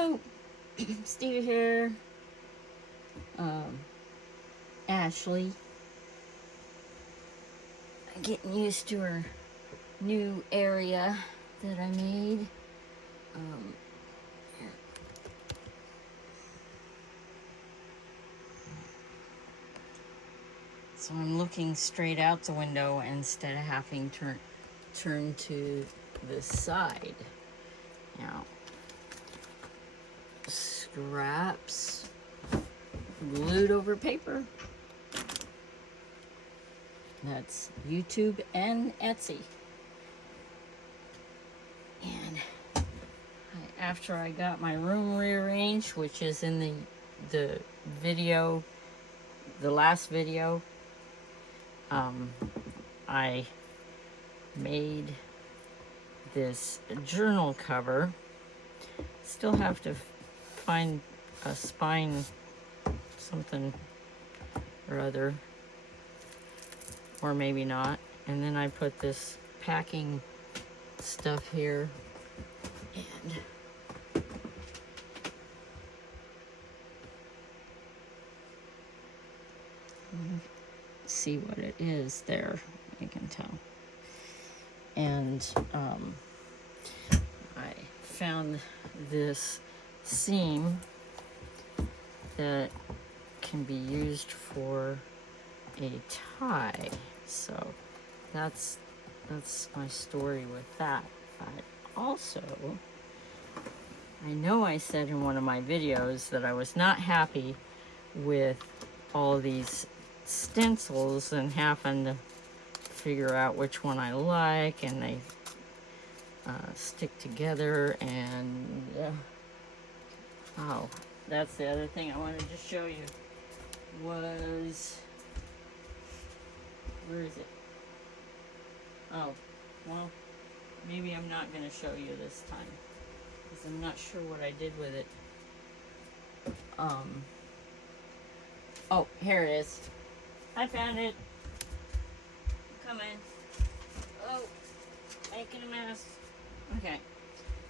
Hello, Stevie here. Ashley. Getting used to her new area that I made. Here. So I'm looking straight out the window instead of having to turn to the side. Now, scraps glued over paper. That's YouTube and Etsy. And after I got my room rearranged, which is in the video, the last video, I made this journal cover. Still have to find a spine, something or other, or maybe not. And then I put this packing stuff here, and see what it is there. You can tell. And I found this seam that can be used for a tie. So that's my story with that. But also, I know I said in one of my videos that I was not happy with all these stencils and having to figure out which one I like, and they stick together. And oh, that's the other thing I wanted to show you was, where is it? Oh, well, maybe I'm not going to show you this time because I'm not sure what I did with it. Oh, here it is. I found it. Come in. Oh, making a mess. Okay,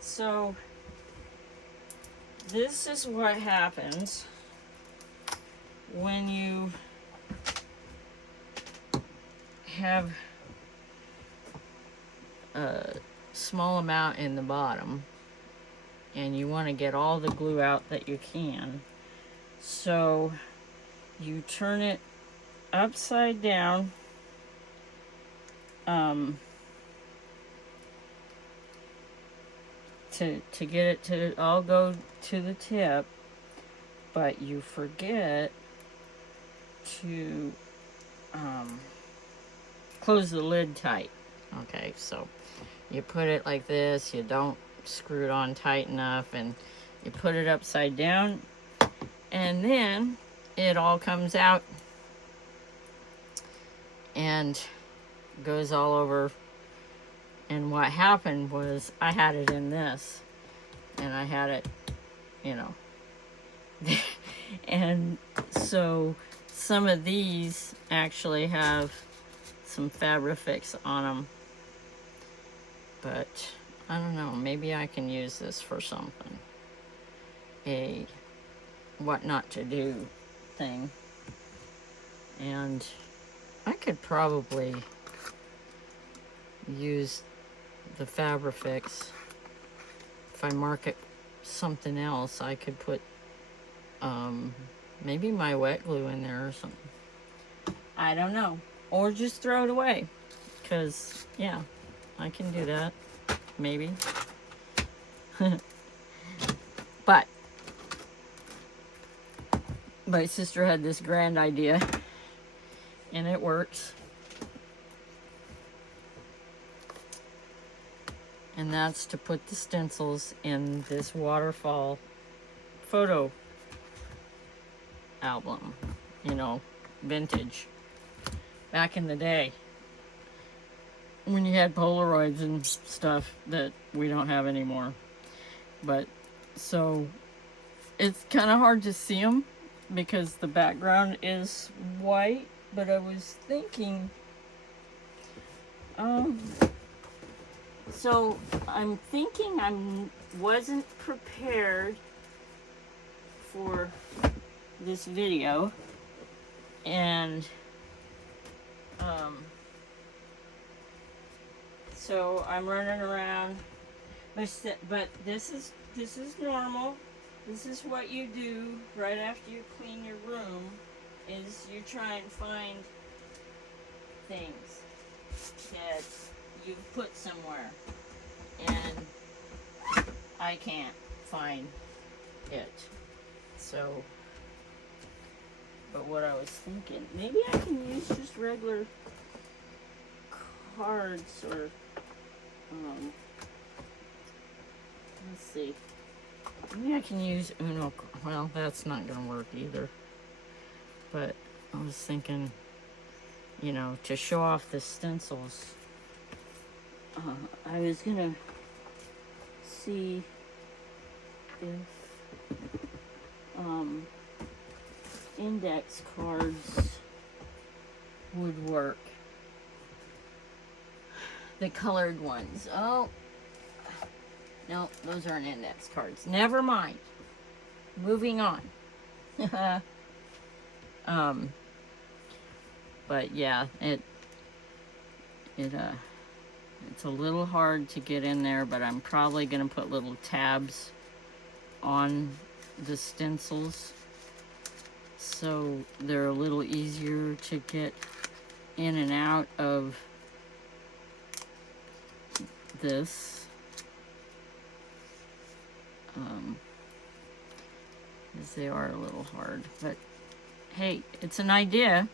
so this is what happens when you have a small amount in the bottom and you want to get all the glue out that you can. So you turn it upside down, to get it to all go to the tip, but you forget to close the lid tight. Okay, so you put it like this, you don't screw it on tight enough, and you put it upside down, and then it all comes out and goes all over. And what happened was I had it in this, and I had it, you know, and so some of these actually have some Fabrifix on them, but I don't know, maybe I can use this for something, a what not to do thing. And I could probably use the Fabrifix. If I market something else, I could put maybe my wet glue in there or something. I don't know. Or just throw it away, because yeah, I can do that, maybe. But my sister had this grand idea, and it works. And that's to put the stencils in this waterfall photo album, you know, vintage. Back in the day, when you had Polaroids and stuff that we don't have anymore. But so it's kind of hard to see them because the background is white. But I was thinking, so I'm thinking I wasn't prepared for this video, and so I'm running around, but this is normal. This is what you do right after you clean your room, is you try and find things that you've put somewhere, and I can't find it. So, but what I was thinking, maybe I can use just regular cards, or let's see, maybe I can use Uno. Well, that's not gonna work either, but I was thinking, you know, to show off the stencils, I was gonna see if index cards would work. The colored ones. Oh, no, those aren't index cards. Never mind. Moving on. But yeah, it's a little hard to get in there, but I'm probably gonna put little tabs on the stencils so they're a little easier to get in and out of this. As they are a little hard, but hey, it's an idea.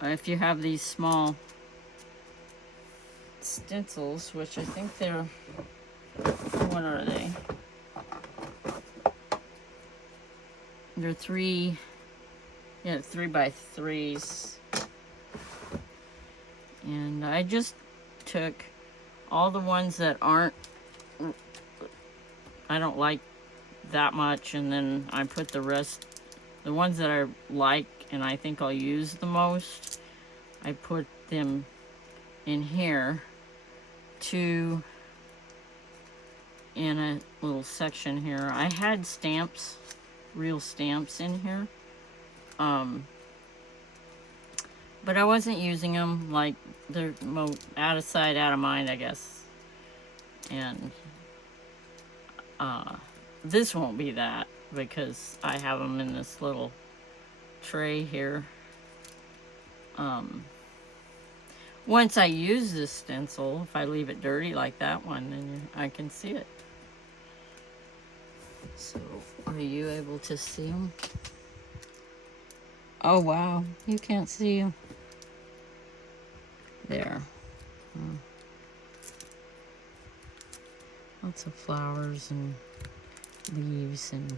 If you have these small stencils, which I think they're, what are they? They're 3 by 3s. And I just took all the ones that I don't like that much, and then I put the rest, the ones that I like and I think I'll use the most, I put them in here, 2 in a little section here. I had stamps, real stamps in here, but I wasn't using them. Like, they're out of sight, out of mind, I guess. And this won't be that, because I have them in this little tray here. Once I use this stencil, if I leave it dirty like that one, then I can see it. So, are you able to see them? Oh wow, you can't see them. There. Lots of flowers and leaves and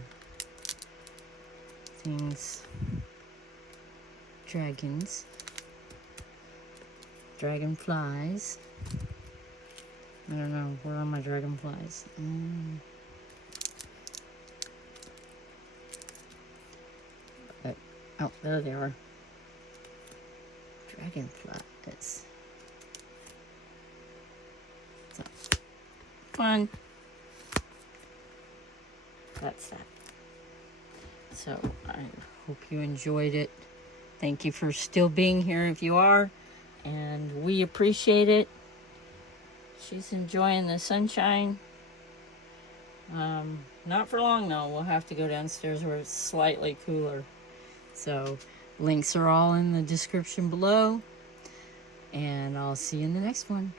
things. Dragons. Dragonflies. I don't know, where are my dragonflies? Oh, there they are. Dragonflies. So, fun. That's that. So, I hope you enjoyed it. Thank you for still being here if you are. And we appreciate it. She's enjoying the sunshine. Not for long though. We'll have to go downstairs where it's slightly cooler. So, links are all in the description below. And I'll see you in the next one.